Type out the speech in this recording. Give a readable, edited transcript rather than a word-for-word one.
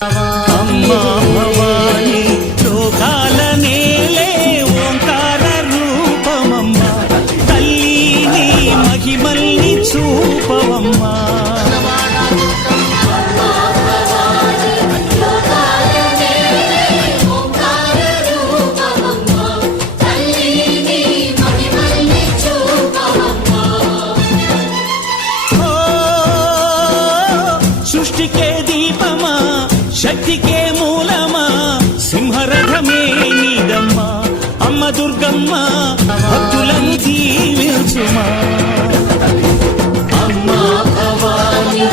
అమ్మా భవాని లోకాల నేలే ఓంకార రూపమమ్మ తల్లి నీ మహిమల్ని చూపవమ్మా సృష్టికే దీపమా శక్తికే మూలమా సింహరథమే నీదమ్మా అమ్మ దుర్గమ్మ భక్తులను దీవించుమా అమ్మా భవాని